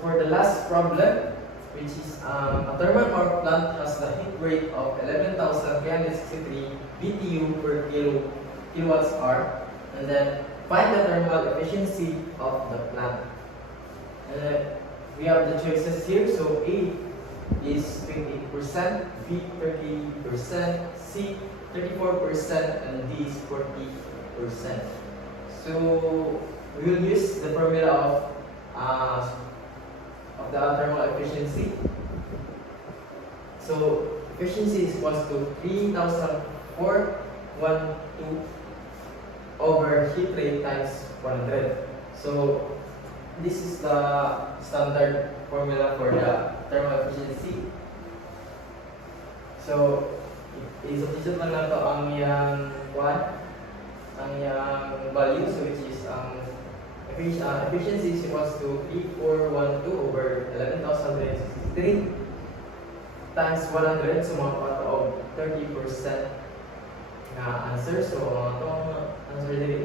for the last problem, which is a thermal power plant has the heat rate of 11,363 BTU per kilowatts hour, and then find the thermal efficiency of the plant. And then we have the choices here. So A is 28%, B 30%, C 34%, and D is 40%. So we will use the formula of the thermal efficiency. So efficiency is equals to 3,412 over heat rate times 100. So this is the standard formula for the thermal efficiency. So i-substitute lang nato ang yang value, so which is efficiency is equals to 3412 over 11,363 times 100, so mga of 30% na answer. So itong answer din